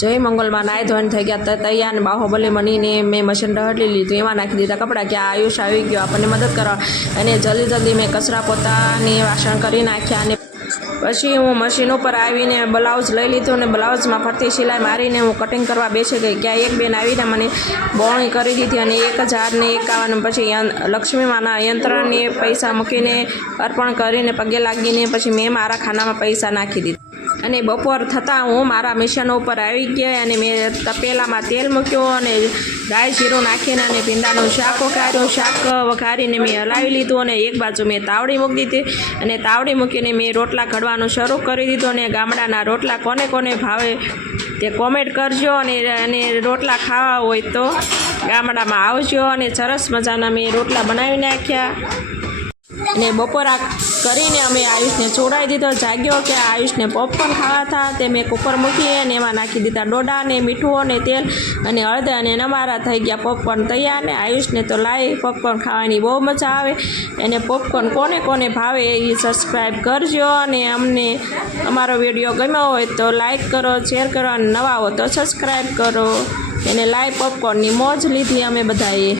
જય મંગલમાં નાહી ધોઈને થઈ ગયા તૈયાર ને બાહુબલી બનીને મેં મશીન ઢળી લીધું, એમાં નાખી દીધા કપડાં કે આયુષ આવી ગયો આપણને મદદ કરવા, અને જલ્દી મેં કચરા પોતાને વાસણ કરી નાખ્યા. અને પછી હું મશીન ઉપર આવીને બ્લાઉઝ લઈ લીધું અને બ્લાઉઝમાં ફરતી સિલાઈ મારીને હું કટિંગ કરવા બેસી ગઈ. ક્યાં એક બેન આવીને મને બોણી કરી દીધી અને 1051 પછી લક્ષ્મીમાના યંત્રને પૈસા મૂકીને અર્પણ કરીને પગે લાગીને પછી મેં મારા ખાનામાં પૈસા નાખી દીધા. અને બપોર થતાં હું મારા મિશન ઉપર આવી ગઈ અને મેં તપેલામાં તેલ મૂક્યું અને રાઈ જીરું નાખીને અને ભીંડાનું શાક વઘાર્યું. શાક વઘારીને મેં હલાવી લીધું અને એક બાજુ મેં તાવડી મૂકી દીધી અને તાવડી મૂકીને મેં રોટલા ઘડવાનું શરૂ કરી દીધું. અને ગામડાના રોટલા કોને કોને ભાવે તે કોમેન્ટ કરજો, અને રોટલા ખાવા હોય તો ગામડામાં આવજો. અને સરસ મજાના મેં રોટલા બનાવી નાખ્યા અને બપોરા કરીને અમે આયુષને છોડાવી દીધો. જાગ્યો કે આયુષને પોપકોર્ન ખાવા હતા તે મેં કુકર મૂકી અને એમાં નાખી દીધા ડોડા ને મીઠું અને તેલ અને હળદર, અને અમારા થઈ ગયા પોપકોર્ન તૈયાર. ને આયુષને તો લાઈ પોપકોર્ન ખાવાની બહુ મજા આવે. અને પોપકોર્ન કોને કોને ભાવે એ સબસ્ક્રાઈબ કરજો. અને અમને અમારો વિડીયો ગમ્યો હોય તો લાઈક કરો, શેર કરો, અને નવા હો તો સબસ્ક્રાઈબ કરો. એને લાઈ પોપકોર્નની મોજ લીધી અમે બધાએ.